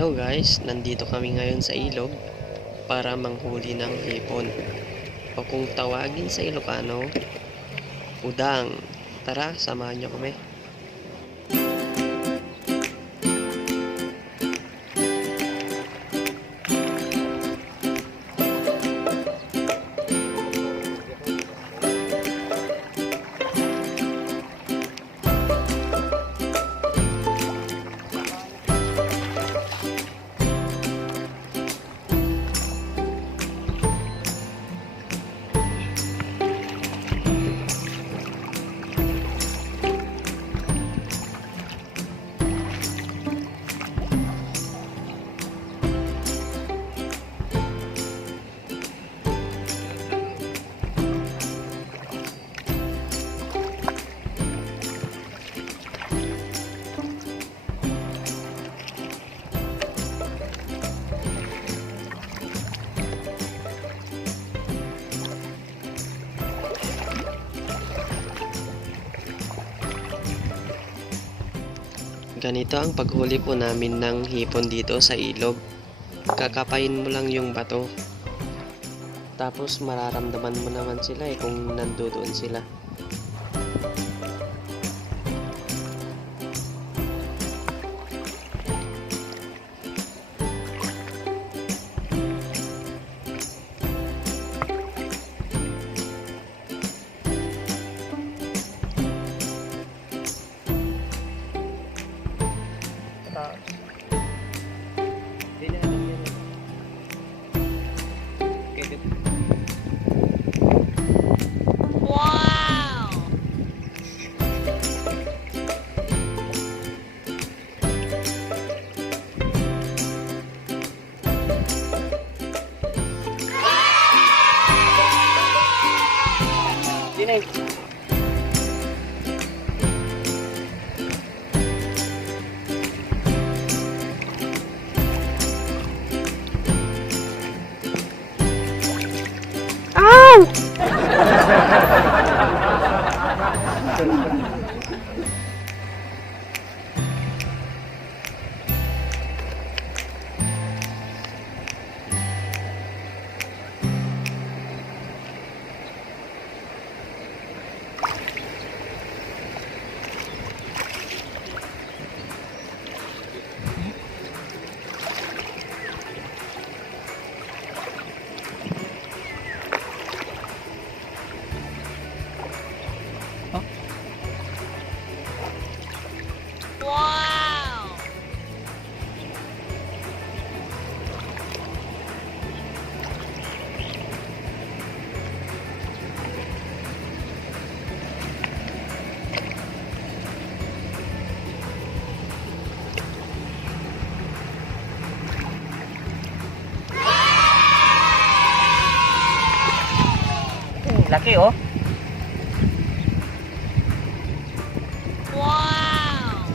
Hello guys, nandito kami ngayon sa ilog para manghuli ng hipon o kung tawagin sa Ilocano, udang. Tara, samahan nyo kami. Ganito ang paghuli po namin ng hipon dito sa ilog. Kakapain mo lang yung bato. Tapos mararamdaman mo naman sila kung nandoon sila. Wow! Dinay. Wow! Laki oh. Wow!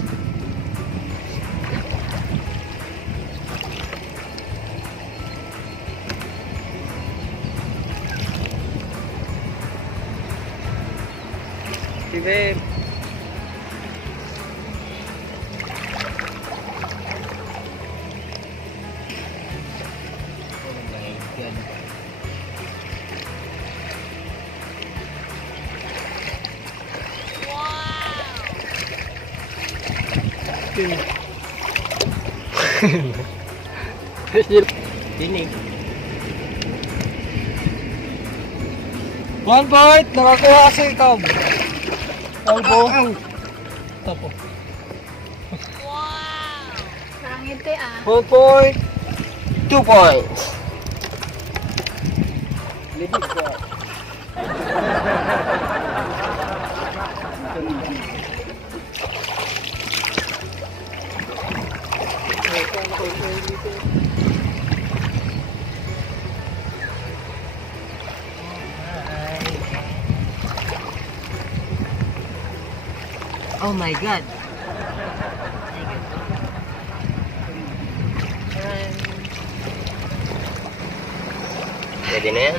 Si babe. Dinig. 1 point, nakakuha kasi ikaw. Albo. Tapo. Wow! Sarangiti ah. 1 point, 2 points. Lidig ka. Oh my God. Pwede na yan.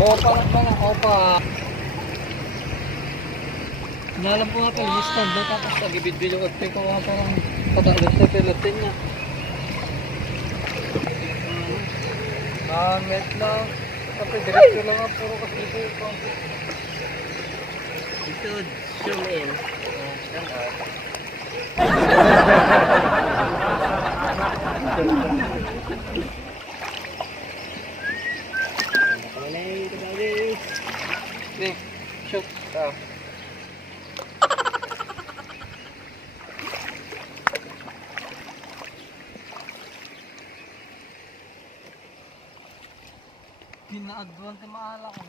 Opa lang mga opa. Nalam ko nga pala, stand na tapos nag-ibid-bid yung atay ko nga parang patalit sa pilotin niya. Met lang. Tapi diretso lang nga, puro kasi dito. Ito, zoom in. Nih, shoot. Ah. Ginaagduan ti maala ko.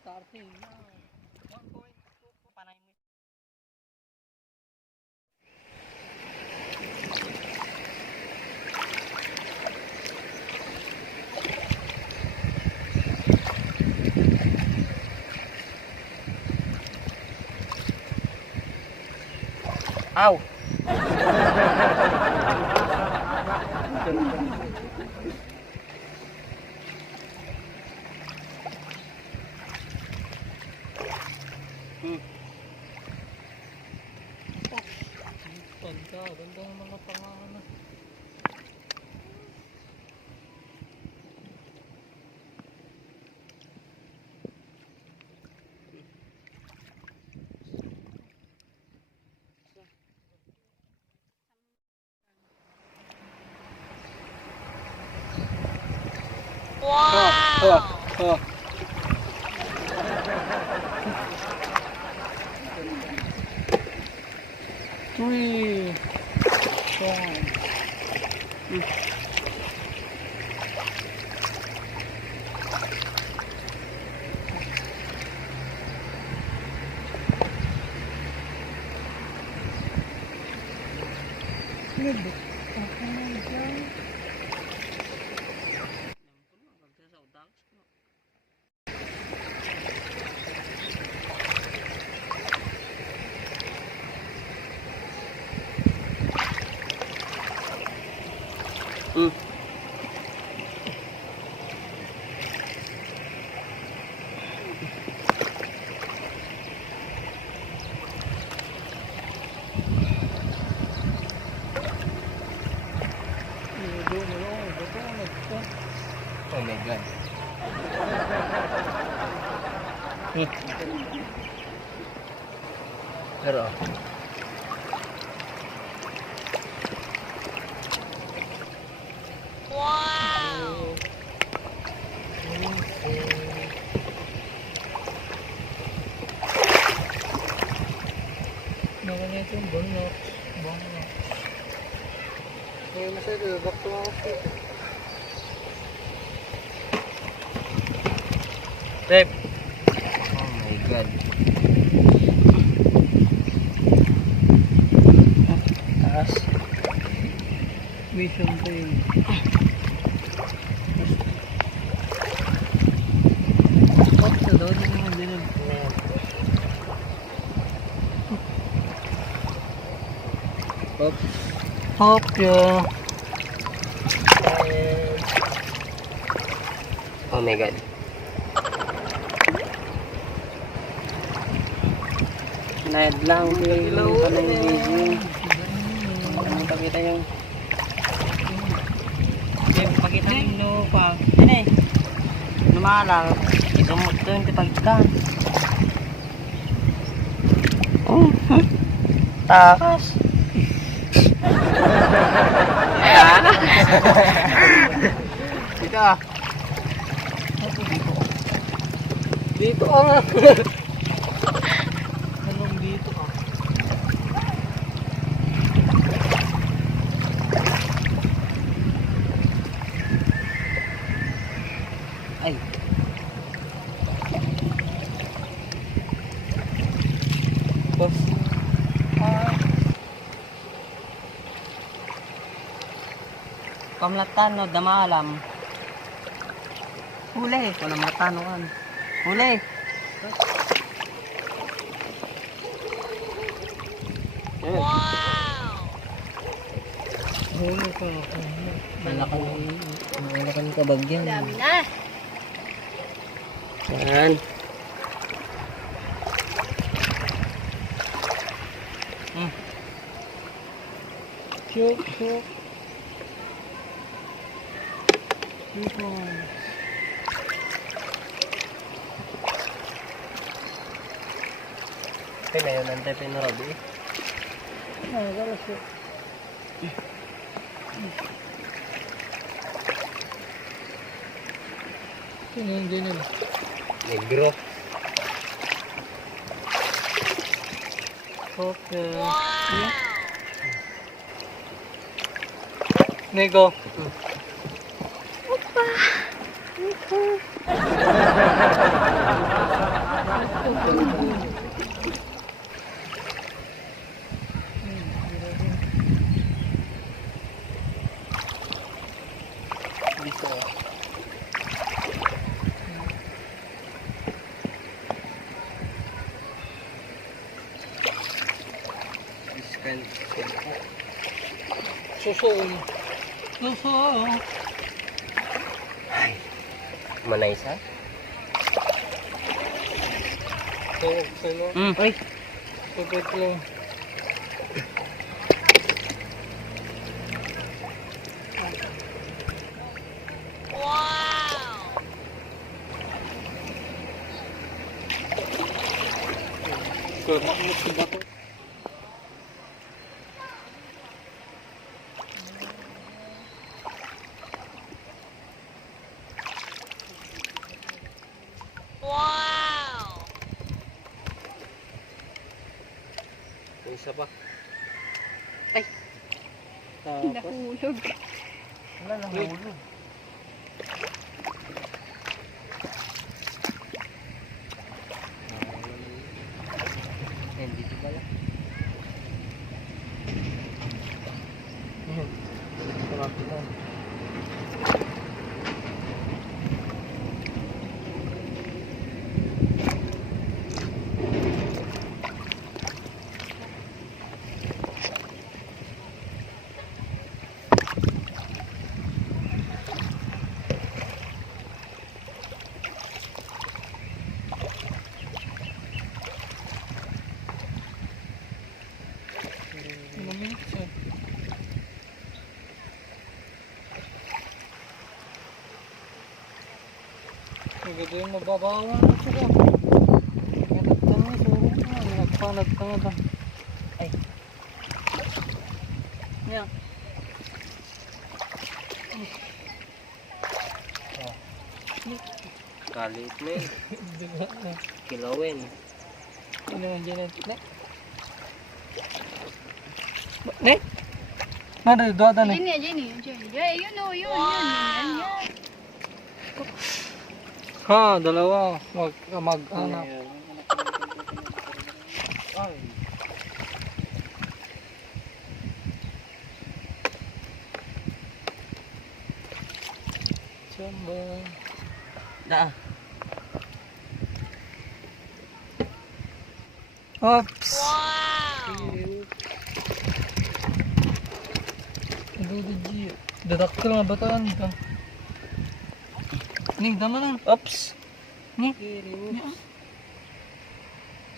Starting na. 1.2 panay mo. Aw! Ganda, ganda ng mga pangalan. Wow! Uy. Song. Oh my God. Pero, Wow! Nakanya ito yung bangok. Ngayon na sa'yo, bakto ako dito. Rep! Oh my God. Taas. Mission tail. Oh, sa daw din naman din. Hop. Hop ya. Oh my God. Nayad lang. Panay video. Pakita yung Pakita yung lupa. Ini lumalang itumot doon kapagkan. Oh, takas. Dito ah. Dito ah. Anong dito ah? Ay. Bos. Kamlatan no damalam. Huli. Kung namatanuan. Huli. Wow! Huli ka. Malakan kabagyan. Dami na. Yan. Chuk, chuk. Hipon. Okay, mayroon ng tayo pinarabi. Ah, galas yun. Sino yung ganyan? Negro. Okay. Yeah. Nego. Dito. Iskan. Suso. Suso. Ay. Manaysa? Tawag sa'yo. Ay. Pagkat lang. Kaya mo sa bato. May isa pa. Tapos. Nahulog. Wala nahulog. Dito pala. Sarap na. Lamig siya. Maganda yung mababawan na sila. Nagpanag na, surong na. Nagpanag na ba? Ay. Yan. Kalit na yun. Diba? Kilawin. Ano yung ginet? Ne? Ne? Mana doa ta ne? Jenny, Jenny, Jenny. Yun o, yun. Yan. Ha, dalawa. Mag-anak. Ay. Samba. Da. Oops. Dudu dadakkel nga bataan ka. Ning dama lang. Oops. Ni.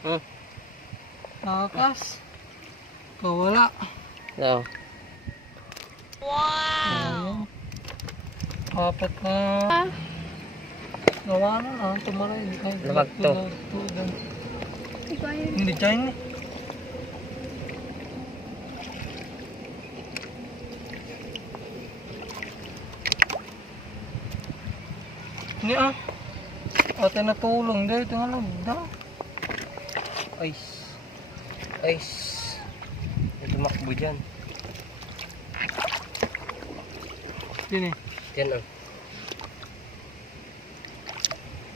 Hmm. Takas. Kawala. So. Wow. Apat na. Gawa na tumaray. Labag to. Hindi dyan eh. Ini ate natulong dahil ito nga lang. Ice. Ice. May tumakbo dyan. Sini. Yan oh.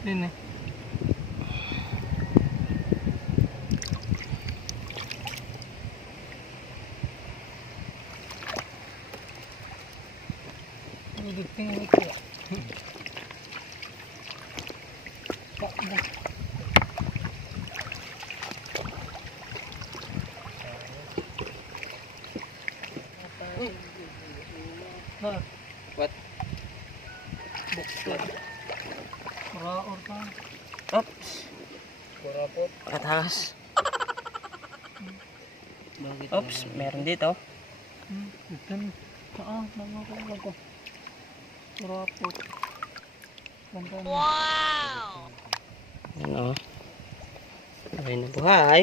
Sini. Tingin ito. What? Buksan. Raor ka. Pataas. Bakit Oops, meron dito. Ito na. Nangakala ko. Rapot. Ganda na. Ano? Buhay na buhay.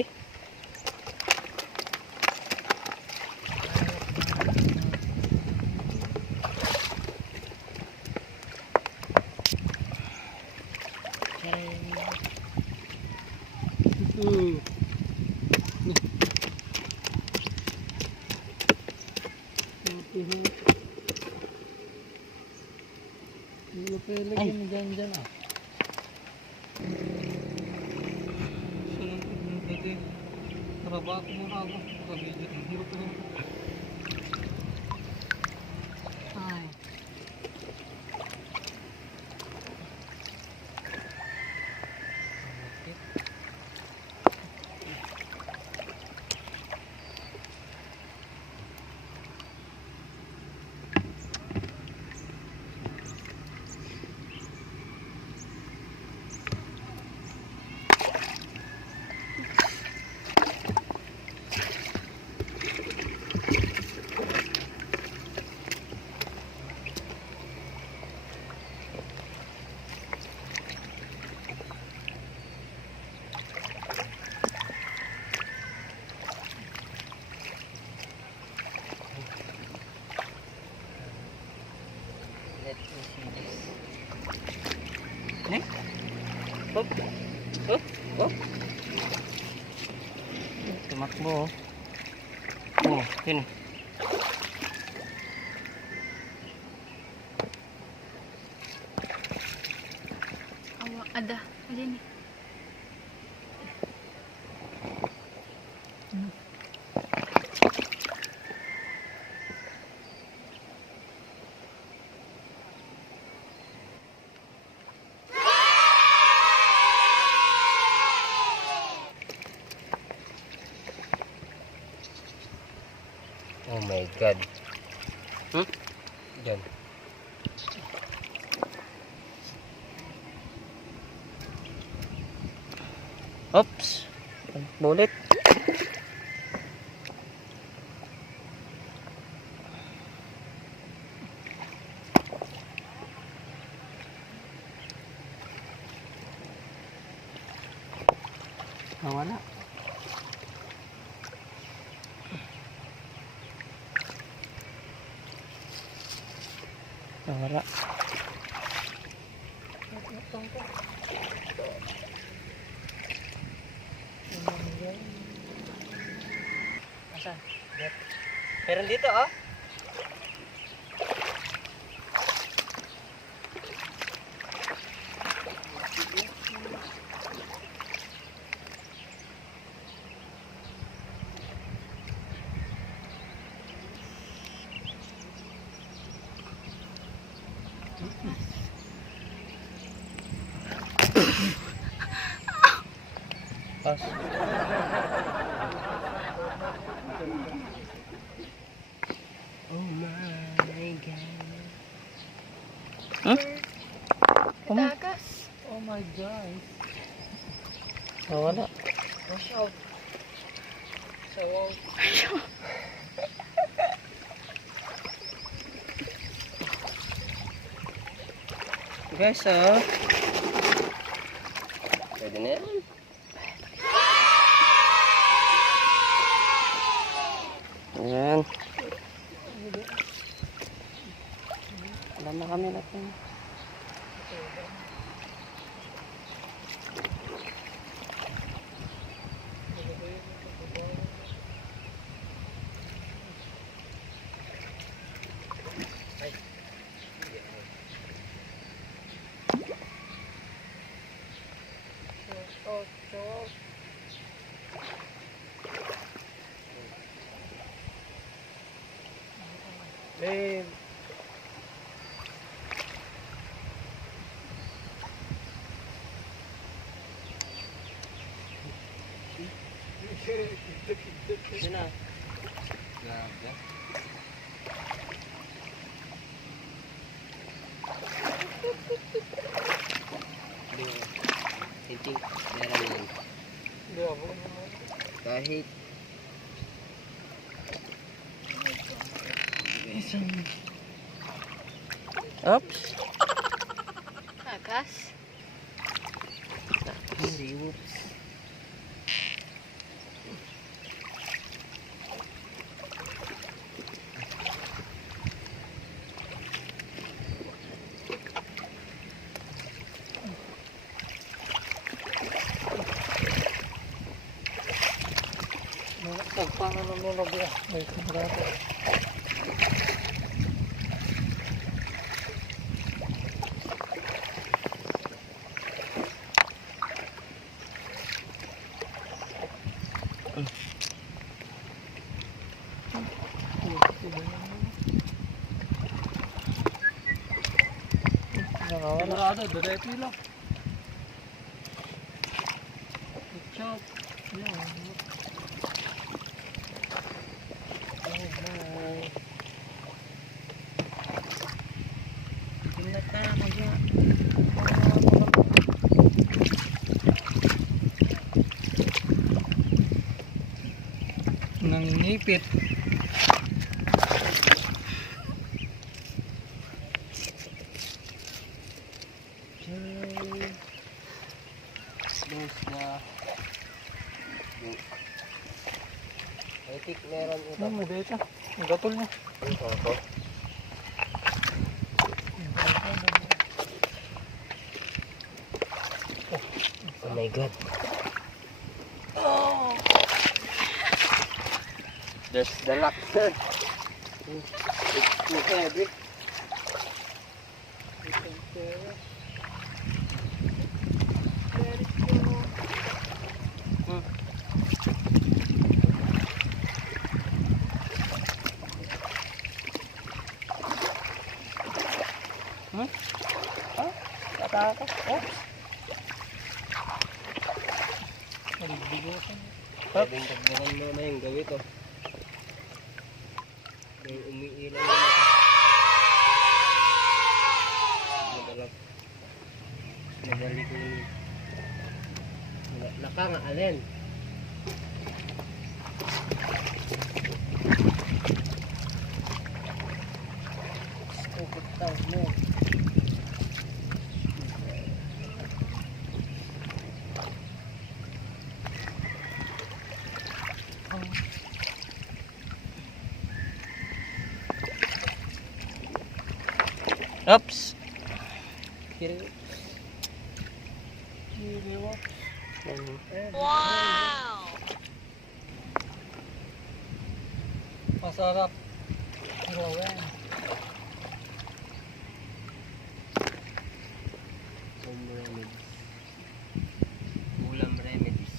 Hindi pa ilagay mo dyan ah. Sunod dati. Naraba ako muna ako. Kabidyo. Hirap ko. Ay. Let me see this. Next. Hop. Hop. Hop. Tumakbo. Oh, yun. Awa, ada. Alin. Oh my God. Diyan. Oops. Bullet. Nawala. Nawala. Asa? Meron dito oh. Pas. Oh my God. Huh? Katakas. Oh my God. Nawala. Wash out. So out. Guys, oh. Pwede na yan. Ayan. Alam na kami natin. Babe. Yan na. Grabe. Hindi. Tinting. Meron yan. Kahit oops. Tagas. Hindi, whoops. Tagpangan ng mga labi ah. May kumarato. Nakawala. Diretso lang. Chop. Yan. Nangipit. Etik meron ito. Ano mo dito? Ang gatol mo. Ito. Oh my god. Oh! That's the luck, sir. It's too heavy. Tataka. Oops. Nalibigosan. Pwedeng tagbukan mo na yung gawin to. Yung umiilang na ito. Magalap. Magali ko yun. Laka nga, alin? Stupid tao mo. Oops. Wow! Masarap. Gawin. Home remedies. Ulam remedies.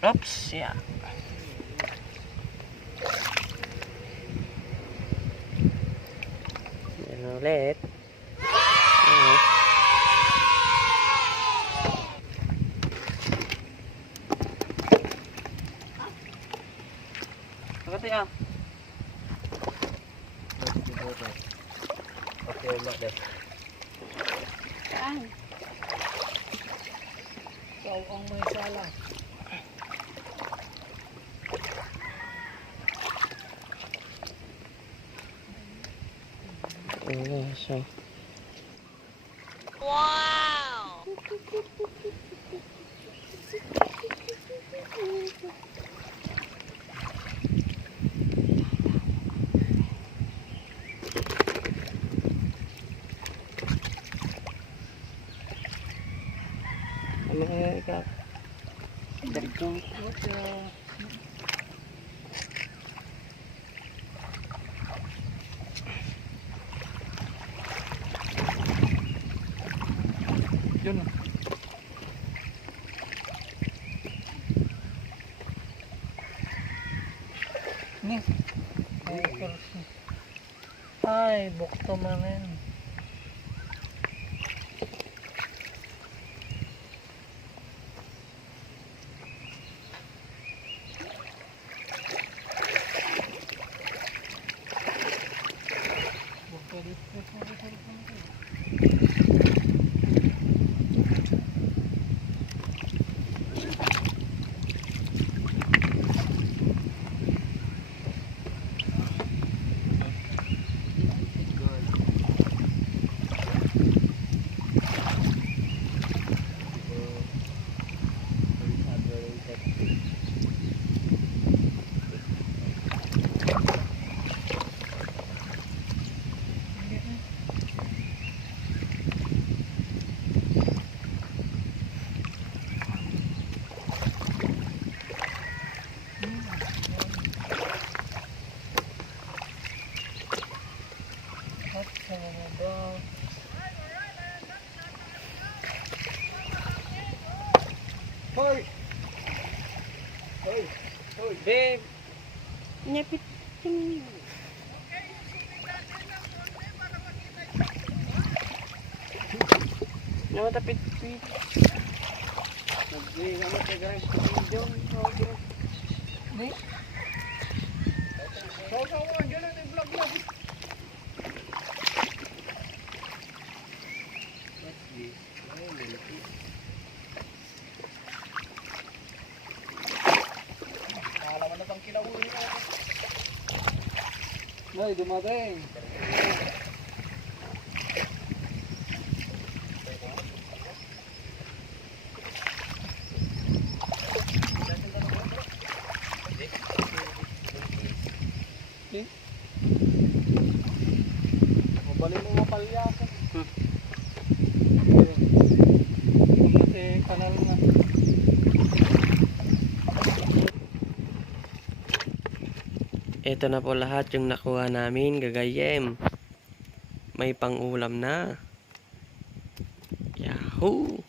Oops, yeah. Meron ulit. Pagkati ah. Okay, umak deh. Saan? Ikaw ang may sala. So. Wow! Ano kaya ikaw? Yun. Ni. Ay, bukto man yan. Bukto dito. Hoy! Hoy! Hoy! Babe! Napit. Napit. Hindi, ano ka ganun? Hindi. Sawa-sawa, ganun yung vlog. Alaman na pang kinahuli mo. Ay, dumating. Okay. Mabalin mo mapalyakan. Kasi kanal na. Ito na po lahat yung nakuha namin, gagayem. May pang-ulam na. Yahoo!